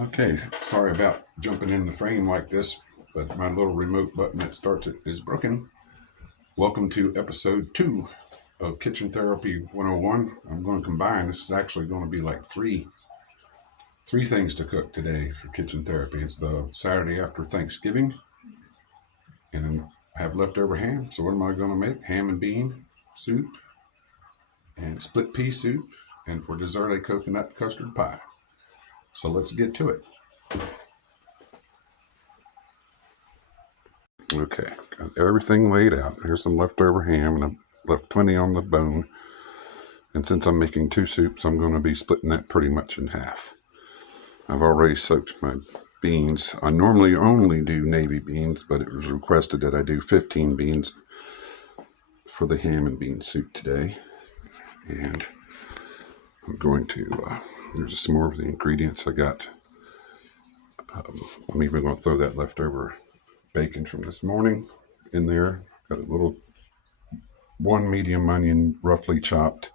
Okay, sorry about jumping in the frame like this, but my little remote button that starts it is broken. Welcome to episode 2 of Kitchen Therapy 101. I'm going to combine, this is actually going to be like three things to cook today for kitchen therapy. It's the Saturday after Thanksgiving, and I have leftover ham. So what am I going to make? Ham and bean soup and split pea soup, and for dessert, a coconut custard pie. So let's get to it. Okay, got everything laid out. Here's some leftover ham, and I've left plenty on the bone. And since I'm making two soups, I'm going to be splitting that pretty much in half. I've already soaked my beans. I normally only do navy beans, but it was requested that I do 15 beans for the ham and bean soup today. And I'm going to, there's some more of the ingredients I got. I'm even going to throw that leftover bacon from this morning in there. Got a little, one medium onion roughly chopped.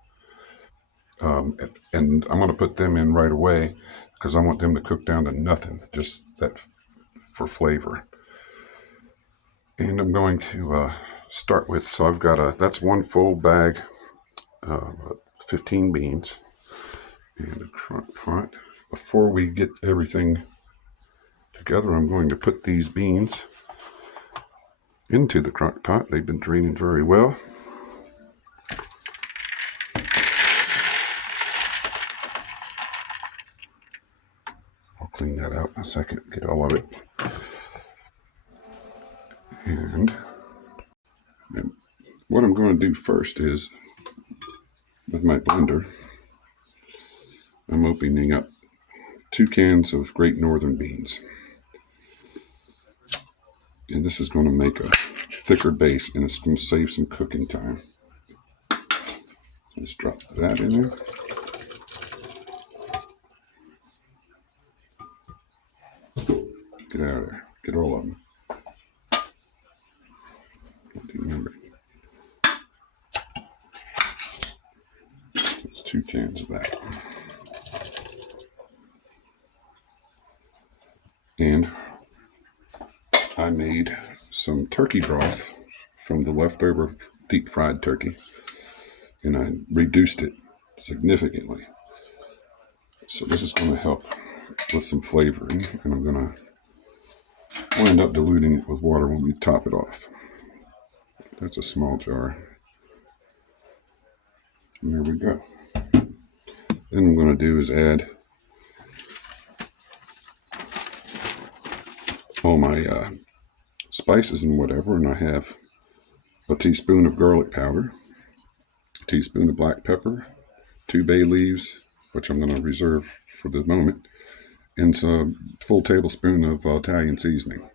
And I'm going to put them in right away because I want them to cook down to nothing, just that for flavor. And I'm going to start with, so I've got that's one full bag, 15 beans and a crock pot. Before we get everything together, I'm going to put these beans into the crock pot. They've been draining very well. I'll clean that out in a second, get all of it. And what I'm going to do first is, with my blender, I'm opening up 2 cans of Great Northern beans. And this is going to make a thicker base, and it's going to save some cooking time. Let's drop that in there. Get out of there. Get all of them. Remember. It's 2 cans of that. And I made some turkey broth from the leftover deep fried turkey, and I reduced it significantly. So this is going to help with some flavoring, and I'm going to wind up diluting it with water when we top it off. That's a small jar. And there we go. Then what I'm going to do is add all my spices and whatever, and I have a teaspoon of garlic powder, a teaspoon of black pepper, 2 bay leaves, which I'm going to reserve for the moment, and some full tablespoon of Italian seasoning,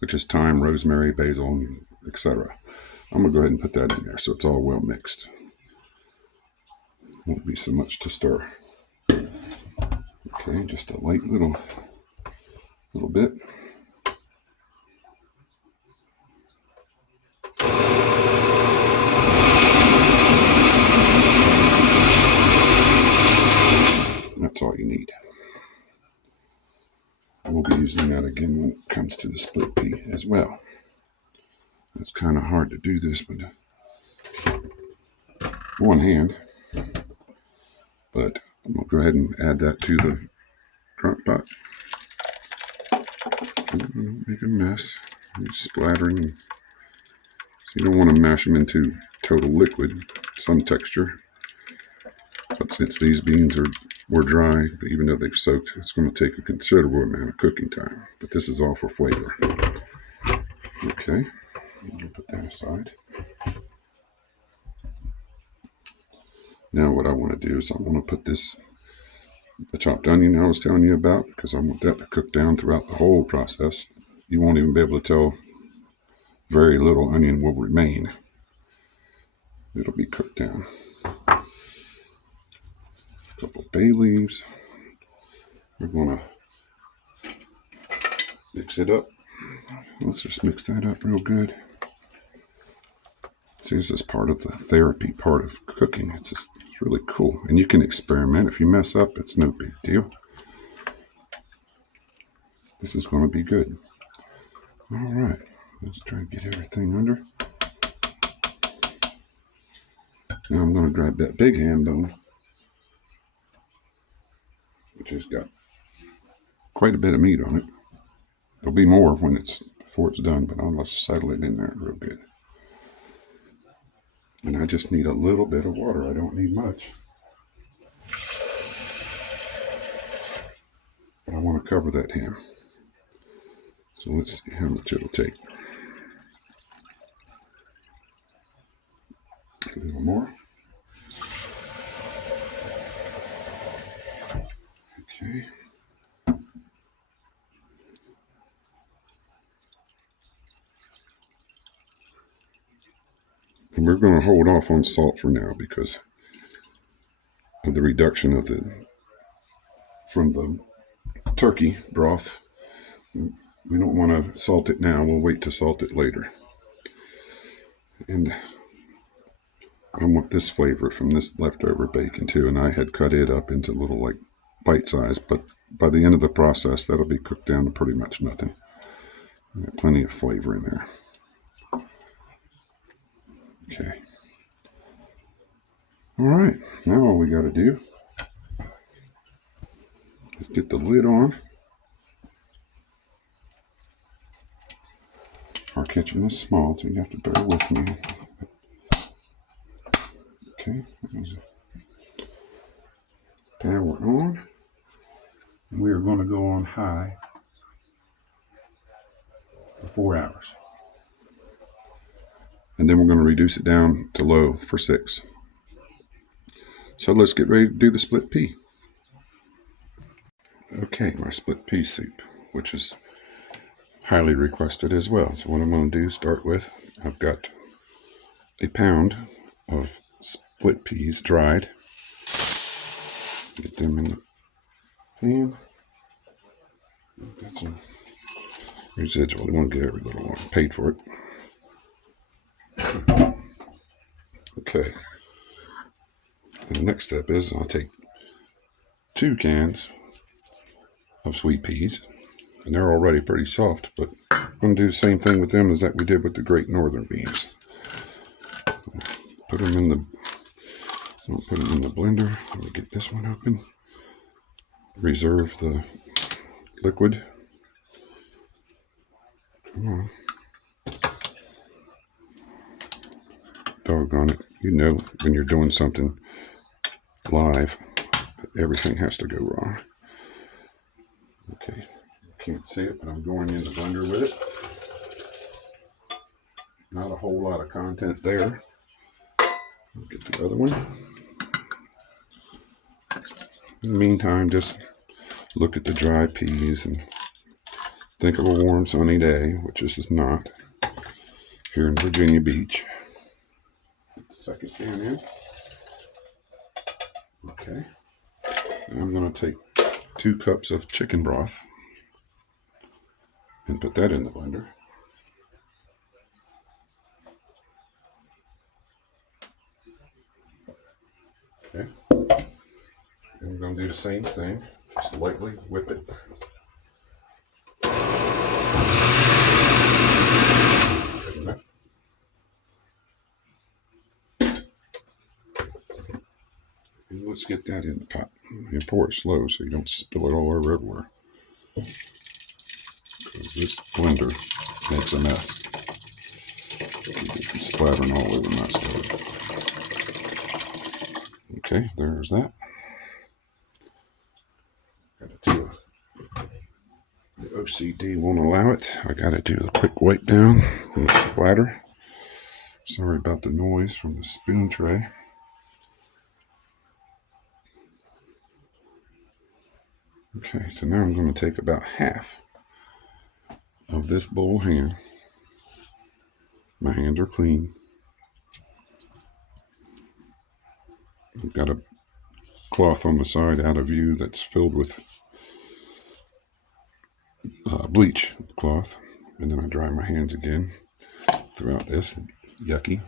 which is thyme, rosemary, basil, etc. I'm going to go ahead and put that in there so it's all well mixed. Won't be so much to stir. Okay, just a light little bit. That's all you need. We'll be using that again when it comes to the split pea as well. It's kind of hard to do this with one hand, but I'm going to go ahead and add that to the crock pot. Don't make a mess. You're splattering. So you don't want to mash them into total liquid, some texture. But since these beans were dry, even though they've soaked, it's going to take a considerable amount of cooking time. But this is all for flavor. Okay, I'll put that aside. Now what I want to do is I want to put the chopped onion I was telling you about, because I want that to cook down throughout the whole process. You won't even be able to tell. Very little onion will remain. It'll be cooked down. A couple bay leaves. We're going to mix it up. Let's just mix that up real good. See, this is part of the therapy part of cooking. It's really cool. And you can experiment. If you mess up, it's no big deal. This is going to be good. All right, let's try to get everything under. Now I'm going to grab that big ham bone, which has got quite a bit of meat on it. There'll be more before it's done, but I'll just settle it in there real good. And I just need a little bit of water. I don't need much. But I want to cover that ham. So let's see how much it'll take. A little more. Okay. And we're going to hold off on salt for now because of the reduction of from the turkey broth. We don't want to salt it now. We'll wait to salt it later. And I want this flavor from this leftover bacon too. And I had cut it up into little like bite size, but by the end of the process, that'll be cooked down to pretty much nothing. Plenty of flavor in there. Okay. All right. Now all we got to do is get the lid on. Our kitchen is small, so you have to bear with me. Okay. Power on. And we are going to go on high for 4 hours. And then we're going to reduce it down to low for 6. So let's get ready to do the split pea. Okay, my split pea soup, which is highly requested as well. So what I'm going to do, start with, I've got a pound of split peas dried. Get them in the pan. Got some residual. I want to get every little one. Paid for it. Okay. The next step is I'll take 2 cans of sweet peas, and they're already pretty soft, but I'm going to do the same thing with them as that we did with the Great Northern beans. Put them in the blender. Let me get this one open. Reserve the liquid. Come on. Doggone it. You know when you're doing something live, everything has to go wrong. Okay. Can't see it, but I'm going in the blender with it. Not a whole lot of content there. I'll get the other one. In the meantime, just look at the dry peas and think of a warm sunny day, which this is not, here in Virginia Beach. Put the second can in. Okay. Now I'm going to take 2 cups of chicken broth and put that in the blender. Okay. And we're going to do the same thing, just lightly whip it. Good enough. And let's get that in the pot. You pour it slow so you don't spill it all over everywhere. Because this blender makes a mess. It's splattering all over my stove. Okay, there's that. Gotta do the OCD won't allow it. I gotta do a quick wipe down from the splatter. Sorry about the noise from the spoon tray. Okay, so now I'm going to take about half of this bowl ham. My hands are clean. I've got a cloth on the side out of view that's filled with bleach cloth, and then I dry my hands again throughout this. Yucky.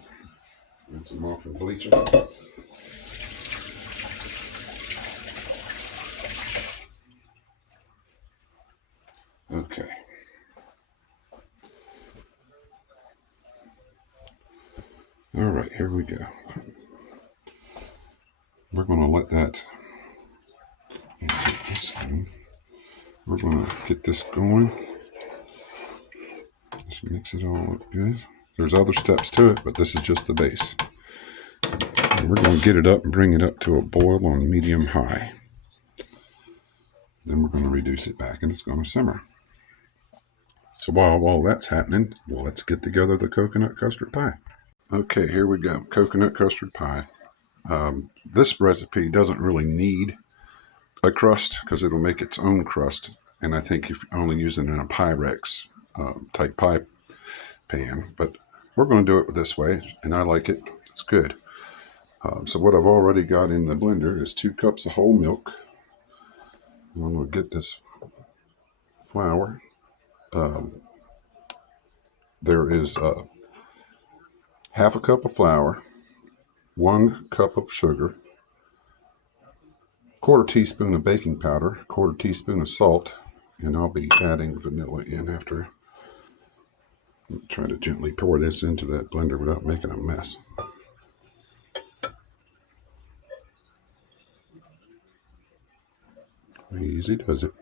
Rinse them off with bleaching. here we go. We're going to let that. Take this down. We're going to get this going. Just mix it all up good. There's other steps to it, but this is just the base. And we're going to get it up and bring it up to a boil on medium high. Then we're going to reduce it back and it's going to simmer. So while all that's happening, let's get together the coconut custard pie. Okay, here we go. Coconut custard pie. This recipe doesn't really need a crust because it'll make its own crust. And I think if you're only using it in a Pyrex type pie pan, but we're going to do it this way, and I like it. It's good. So what I've already got in the blender is 2 cups of whole milk. I'm going to get this flour. There is half a cup of flour, 1 cup of sugar, 1/4 teaspoon of baking powder, 1/4 teaspoon of salt, and I'll be adding vanilla in after. I'll try to gently pour this into that blender without making a mess. Easy does it.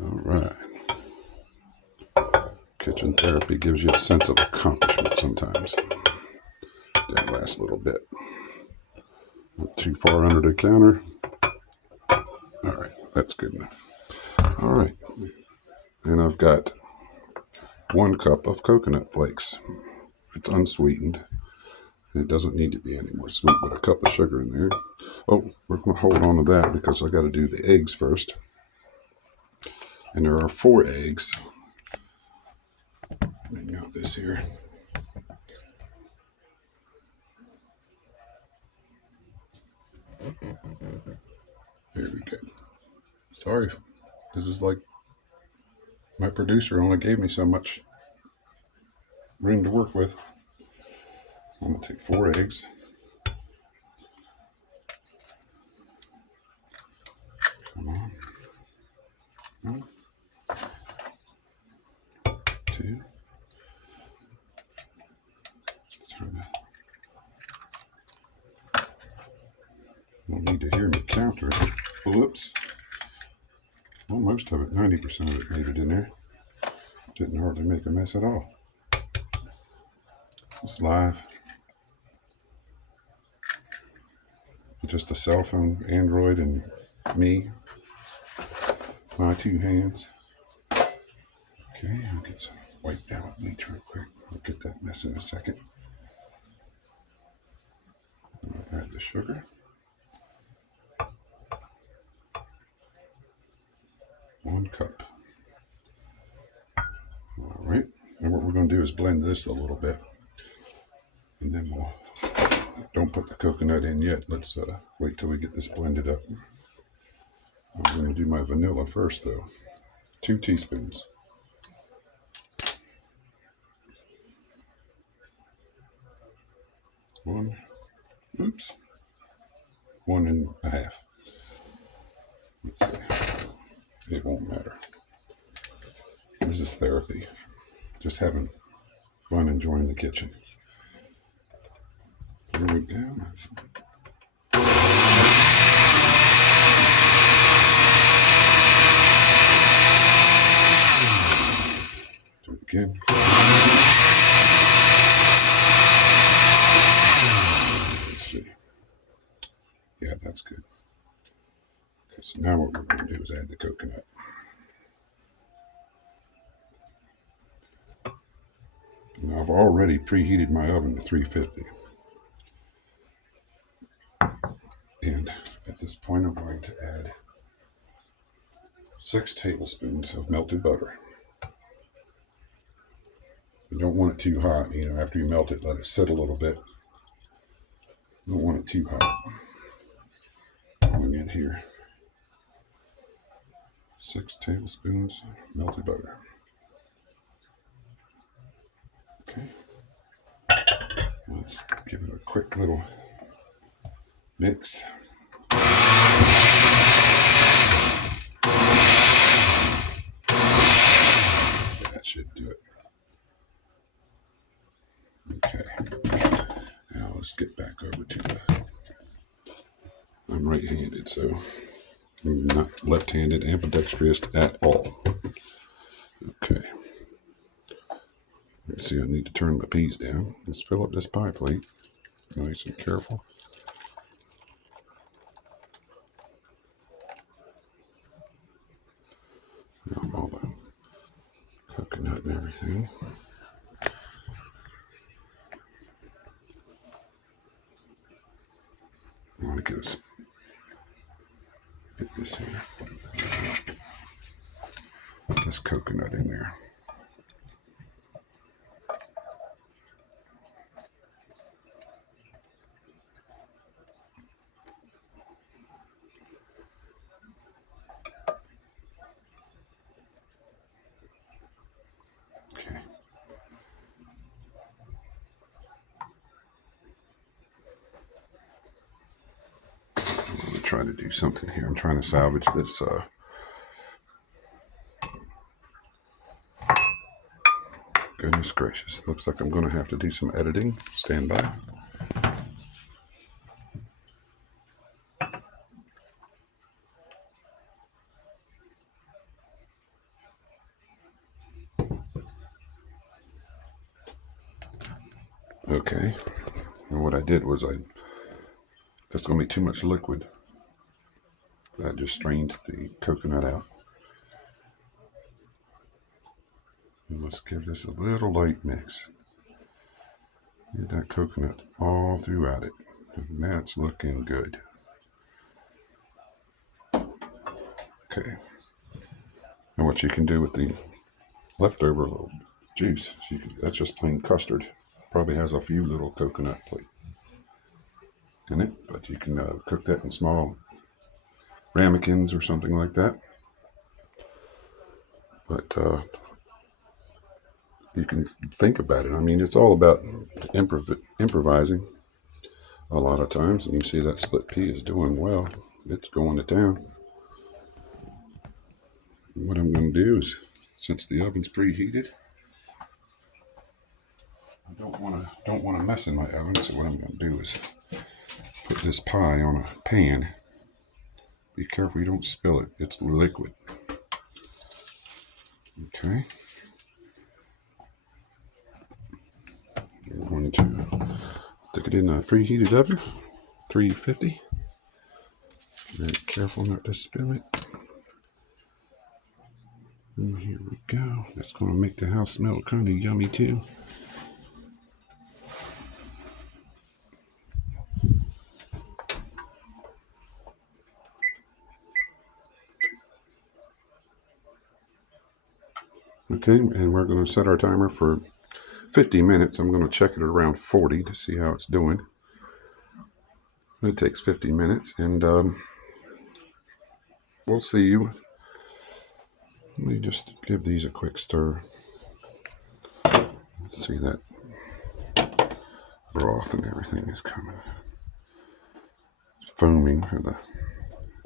All right. Kitchen therapy gives you a sense of accomplishment sometimes. That last little bit. Not too far under the counter. All right, that's good enough. All right. And I've got 1 cup of coconut flakes. It's unsweetened. It doesn't need to be any more sweet, but a cup of sugar in there. Oh, we're going to hold on to that because I got to do the eggs first. And there are 4 eggs. Bring out this here. There we go. Sorry, this is like my producer only gave me so much room to work with. I'm going to take 4 eggs. Come on. 1, 2. Don't need to hear me counter it. Whoops. Well, most of it, 90% of it made it in there. Didn't hardly make a mess at all. It's live. Just a cell phone, Android, and me. My 2 hands. Okay, I'll get some wipe down bleach real quick. I'll get that mess in a second. I'll add the sugar. 1 cup. All right, and what we're going to do is blend this a little bit. And then we'll, don't put the coconut in yet. Let's wait till we get this blended up. I'm going to do my vanilla first though. 2 teaspoons. 1, oops, 1.5. Let's see. It won't matter. This is therapy. Just having fun enjoying the kitchen. Here we go. Do it again. Let's see. Yeah, that's good. Okay, so now what we're going to do is add the coconut. Now I've already preheated my oven to 350. And at this point I'm going to add 6 tablespoons of melted butter. You don't want it too hot. After you melt it, let it sit a little bit. You don't want it too hot. Going in here. 6 tablespoons melted butter. Okay. Let's give it a quick little mix. That should do it. Okay. back over to the. I'm right-handed, so I'm not left-handed, ambidextrous at all. Okay. Let's see, I need to turn my peas down. Let's fill up this pie plate. Nice and careful. All the coconut and everything. I want to get this here. This coconut in there. Okay. I'm going to try to do something here. I'm trying to salvage this. Goodness gracious. Looks like I'm going to have to do some editing. Stand by. Okay. And what I did was there's going to be too much liquid. I just strained the coconut out. And let's give this a little light mix. Get that coconut all throughout it. And that's looking good. Okay. And what you can do with the leftover little juice, that's just plain custard. Probably has a few little coconut in it, but you can cook that in small ramekins or something like that. But you can think about it. I mean, it's all about improvising a lot of times. And you see that split pea is doing well. It's going to town. What I'm going to do is, since the oven's preheated, I don't want to mess in my oven. So what I'm going to do is put this pie on a pan. Be careful you don't spill it. It's liquid. Okay. I'm going to stick it in a preheated oven, 350. Very careful not to spill it. And here we go. That's going to make the house smell kind of yummy too. Okay, and we're going to set our timer for 50 minutes. I'm going to check it around 40 to see how it's doing. It takes 50 minutes, and we'll see you. Let me just give these a quick stir. See that broth and everything is coming. It's foaming.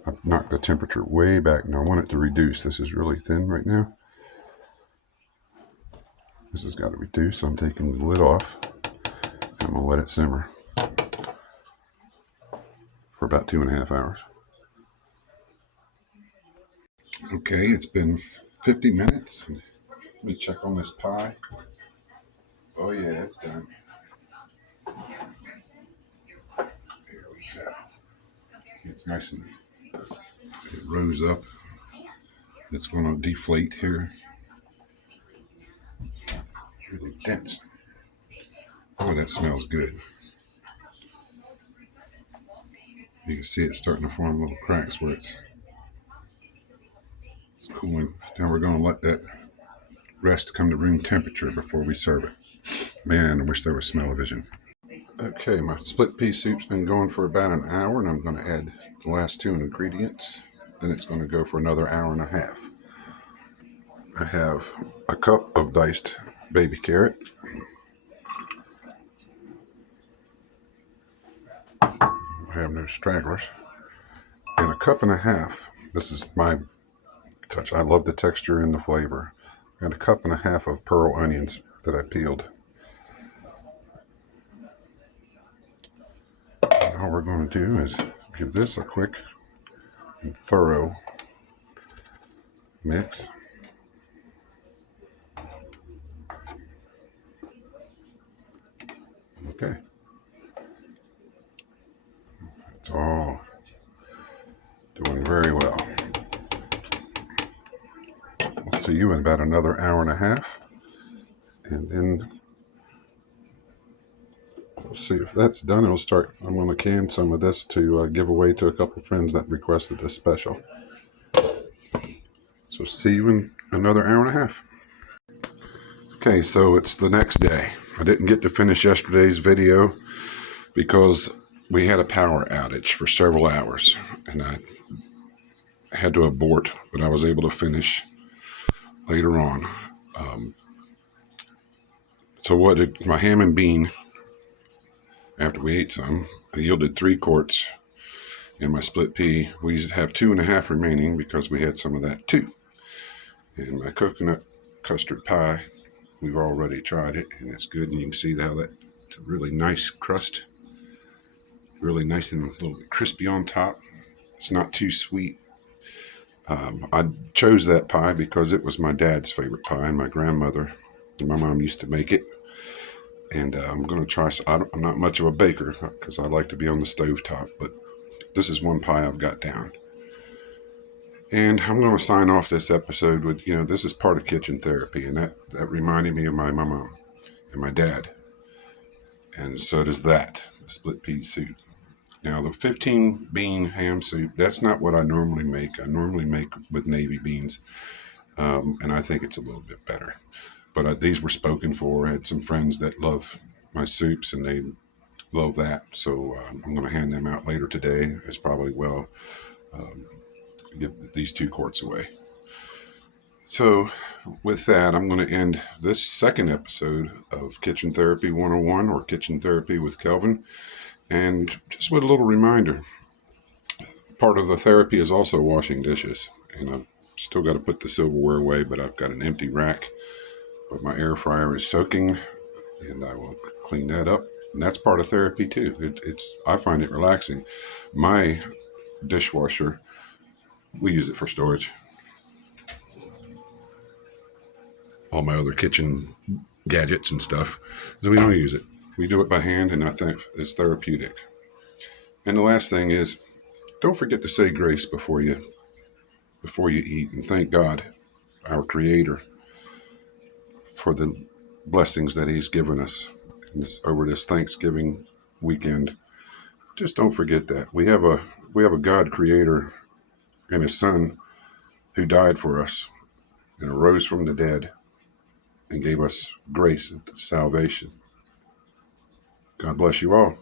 I've knocked the temperature way back, and I want it to reduce. This is really thin right now. This has got to reduce, so I'm taking the lid off. I'm going to let it simmer for about 2.5 hours. Okay, it's been 50 minutes. Let me check on this pie. Oh yeah, it's done. Here we go. It's nice and it rose up. It's going to deflate here. Really dense. Oh, that smells good. You can see it starting to form little cracks where it's cooling. Now we're going to let that rest come to room temperature before we serve it. Man, I wish there was smell-o-vision. Okay, my split pea soup's been going for about an hour, and I'm going to add the last 2 ingredients. Then it's going to go for another 1.5 hours. I have a cup of diced baby carrot. I have no stragglers. And a 1.5 cups. This is my touch. I love the texture and the flavor. And a 1.5 cups of pearl onions that I peeled. all we're going to do is give this a quick and thorough mix. Okay. It's all doing very well. We'll see you in about another hour and a half. And then we'll see if that's done. It'll start. I'm going to can some of this to give away to a couple friends that requested this special. So see you in another hour and a half. Okay, so it's the next day. I didn't get to finish yesterday's video because we had a power outage for several hours and I had to abort, but I was able to finish later on. So what did my ham and bean, after we ate some, I yielded 3 quarts, and my split pea, we have 2.5 remaining because we had some of that too. And my coconut custard pie, we've already tried it and it's good, and you can see how that's a really nice crust, really nice and a little bit crispy on top. It's not too sweet. I chose that pie because it was my dad's favorite pie, and my grandmother and my mom used to make it. And I'm going to try. I'm not much of a baker because I like to be on the stovetop, but this is one pie I've got down. And I'm going to sign off this episode with, this is part of kitchen therapy, and that reminded me of my mom and my dad. And so does that, the split pea soup. Now, the 15 bean ham soup, that's not what I normally make. I normally make with navy beans, and I think it's a little bit better. But these were spoken for. I had some friends that love my soups, and they love that. So I'm going to hand them out later today as probably well. Give these 2 quarts away. So with that, I'm going to end this second episode of Kitchen Therapy 101, or Kitchen Therapy with Kelvin. And just with a little reminder, part of the therapy is also washing dishes. And I've still got to put the silverware away, but I've got an empty rack. But my air fryer is soaking, and I will clean that up. And that's part of therapy too. I find it relaxing. My dishwasher, we use it for storage. All my other kitchen gadgets and stuff, so we don't use it. We do it by hand, and I think it's therapeutic. And the last thing is, don't forget to say grace before you eat, and thank God, our Creator, for the blessings that He's given us over this Thanksgiving weekend. Just don't forget that we have a God Creator and His Son who died for us and arose from the dead and gave us grace and salvation. God bless you all.